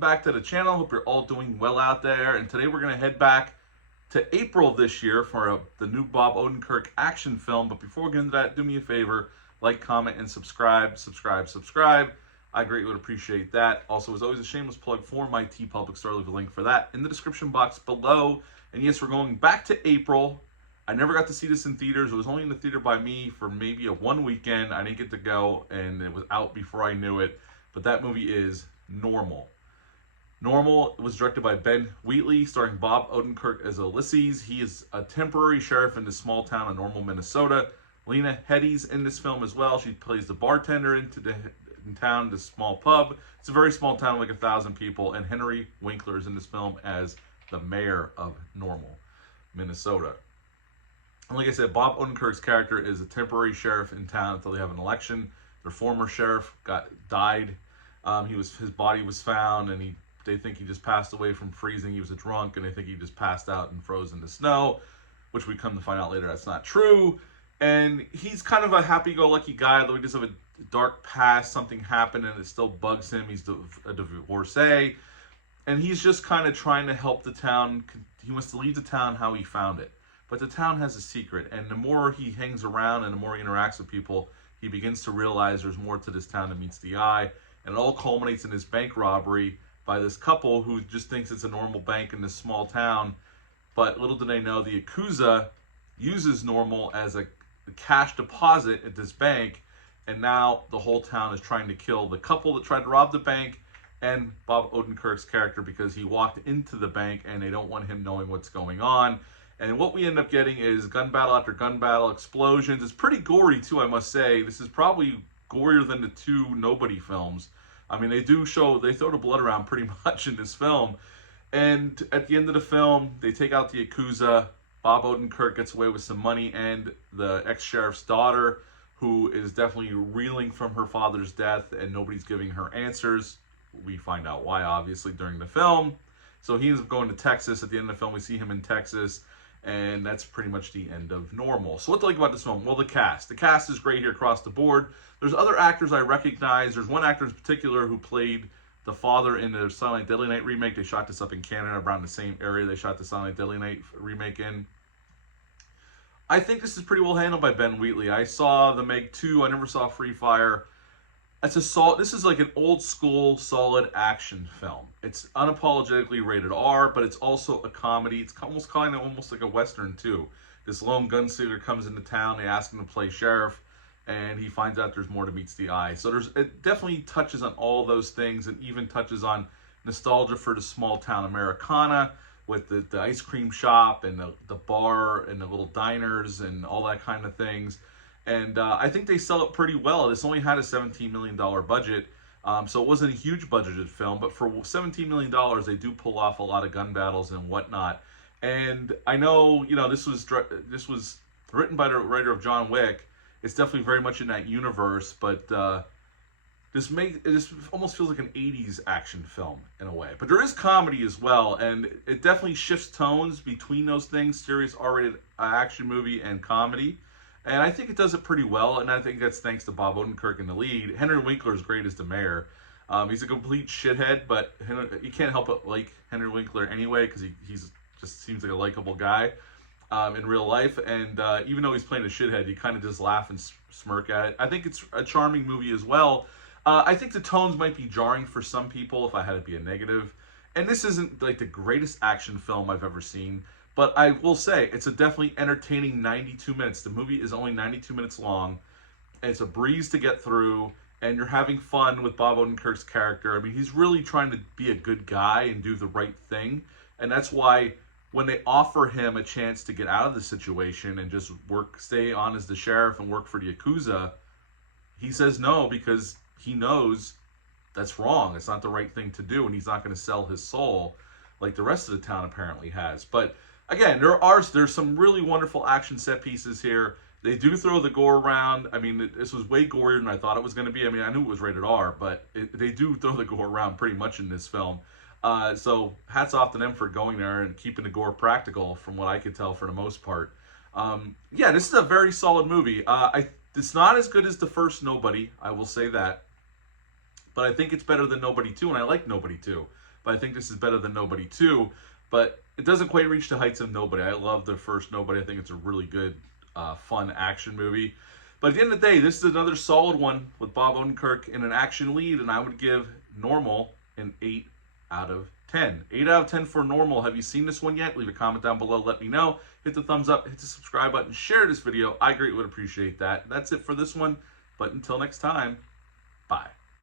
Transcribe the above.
welcome back to the channel. Hope you're all doing well out there. And today we're going to head back to April of this year for the new Bob Odenkirk action film. But before we get into that, do me a favor, like, comment, and subscribe. I greatly would appreciate that. Also, as always, a shameless plug for my TeePublic Store. Leave a link for that in the description box below. And yes, we're going back to April. I never got to see this in theaters. It was only in the theater by me for maybe one weekend. I didn't get to go, and it was out before I knew it. But that movie is Normal. Normal was directed by Ben Wheatley, starring Bob Odenkirk as Ulysses. He is a temporary sheriff in the small town of Normal, Minnesota. Lena Headey's in this film as well. She plays the bartender in town, this small pub. It's a very small town, like 1,000 people. And Henry Winkler is in this film as the mayor of Normal, Minnesota. And like I said, Bob Odenkirk's character is a temporary sheriff in town until they have an election. Their former sheriff died. His body was found, and they think he just passed away from freezing. He was a drunk, and they think he just passed out and froze in the snow, which we come to find out later that's not true. And he's kind of a happy-go-lucky guy, though he does have a dark past. Something happened, and it still bugs him. He's a divorcee, and he's just kind of trying to help the town. He wants to leave the town how he found it. But the town has a secret, and the more he hangs around and the more he interacts with people, he begins to realize there's more to this town than meets the eye. And it all culminates in this bank robbery by this couple who just thinks it's a normal bank in this small town. But little do they know, the Yakuza uses Normal as a cash deposit at this bank. And now the whole town is trying to kill the couple that tried to rob the bank and Bob Odenkirk's character because he walked into the bank and they don't want him knowing what's going on. And what we end up getting is gun battle after gun battle, explosions. It's pretty gory too, I must say. This is probably gorier than the two Nobody films. I mean, they throw the blood around pretty much in this film. And at the end of the film, they take out the Yakuza. Bob Odenkirk gets away with some money, and the ex-sheriff's daughter, who is definitely reeling from her father's death, and nobody's giving her answers. We find out why, obviously, during the film. So he ends up going to Texas. At the end of the film, we see him in Texas. And that's pretty much the end of Normal. So what to like about this film? Well, the cast. The cast is great here across the board. There's other actors I recognize. There's one actor in particular who played the father in the Silent Night, Deadly Night remake. They shot this up in Canada, around the same area they shot the Silent Night, Deadly Night remake in. I think this is pretty well handled by Ben Wheatley. I saw The Meg 2. I never saw Free Fire. This is like an old school solid action film. It's unapologetically rated R, but it's also a comedy. It's almost like a Western too. This lone gunslinger comes into town. They ask him to play sheriff, and he finds out there's more to meets the eye. So it definitely touches on all those things, and even touches on nostalgia for the small town Americana with the ice cream shop and the bar and the little diners and all that kind of things. And I think they sell it pretty well. This only had a $17 million budget, so it wasn't a huge budgeted film. But for $17 million, they do pull off a lot of gun battles and whatnot. And I know, this was written by the writer of John Wick. It's definitely very much in that universe, but this almost feels like an 80s action film in a way. But there is comedy as well, and it definitely shifts tones between those things, serious R-rated action movie and comedy. And I think it does it pretty well, and I think that's thanks to Bob Odenkirk in the lead. Henry Winkler is great as the mayor. He's a complete shithead, but you can't help but like Henry Winkler anyway, because he's just seems like a likable guy in real life. And even though he's playing a shithead, you kind of just laugh and smirk at it. I think it's a charming movie as well. I think the tones might be jarring for some people, if I had to be a negative. And this isn't like the greatest action film I've ever seen. But I will say, it's a definitely entertaining 92 minutes. The movie is only 92 minutes long. And it's a breeze to get through. And you're having fun with Bob Odenkirk's character. I mean, he's really trying to be a good guy and do the right thing. And that's why when they offer him a chance to get out of the situation and just stay on as the sheriff and work for the Yakuza, he says no, because he knows that's wrong. It's not the right thing to do. And he's not going to sell his soul like the rest of the town apparently has. But again, there's some really wonderful action set pieces here. They do throw the gore around. I mean, this was way gorier than I thought it was going to be. I mean, I knew it was rated R, but they do throw the gore around pretty much in this film. So hats off to them for going there and keeping the gore practical, from what I could tell, for the most part. Yeah, this is a very solid movie. It's not as good as the first Nobody, I will say that. But I think it's better than Nobody 2, and I like Nobody 2. but I think this is better than Nobody 2. But it doesn't quite reach the heights of Nobody. I love the first Nobody. I think it's a really good, fun action movie. But at the end of the day, this is another solid one with Bob Odenkirk in an action lead, and I would give Normal an 8 out of 10. 8 out of 10 for Normal. Have you seen this one yet? Leave a comment down below. Let me know. Hit the thumbs up. Hit the subscribe button. Share this video. I greatly would appreciate that. That's it for this one. But until next time, bye.